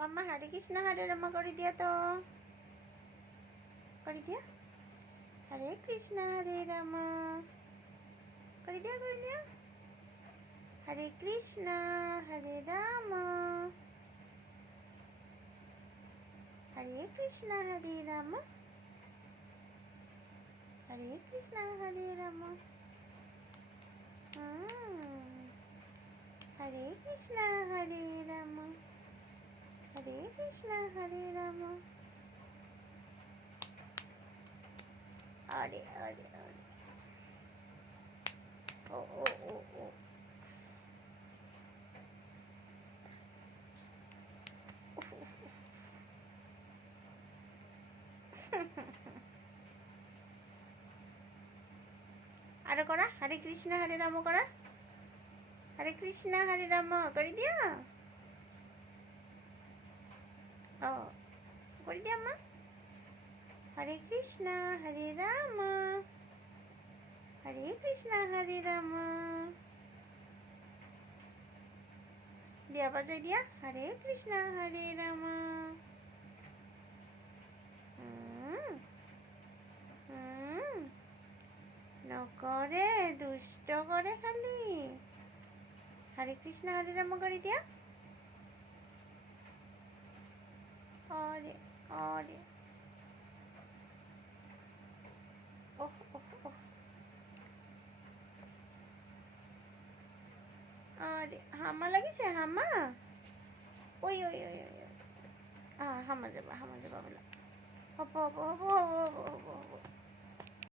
মাম্মা হরে কৃষ্ণ হরে রাম করে দিয়া তো, করে দিয়া। হরে কৃষ্ণ হরে রাম করে দিয়া, করে দিয়া। হরে কৃষ্ণ হরে রাম, হরে কৃষ্ণ হরে রাম, হরে কৃষ্ণ হরে রাম। হরে কৃষ্ণ হরে রাম, হরে কৃষ্ণ হরে রাম। আরে আরে আরে, ও ও ও ও। আরো করা, হরে কৃষ্ণ হরে রাম করা। হরে কৃষ্ণ হরে রাম করে দিয়া। ও করে দিয়া মা। হরে কৃষ্ণ হরে রাম, হরে কৃষ্ণ হরে রাম। দিয়া বাজাই দিয়া। হরে কৃষ্ণ হরে রাম। নকরে, দুষ্ট করে খালি। হরে কৃষ্ণ হরে রাম করে দিয়া। আরে আরে, ওহ ওহ ওহ। আরে হামা লাগিছে, হামা। ওই ওই ওই ওই, হামা যাবা, হামা যাবা বলে। হব হব হব হব হব হব।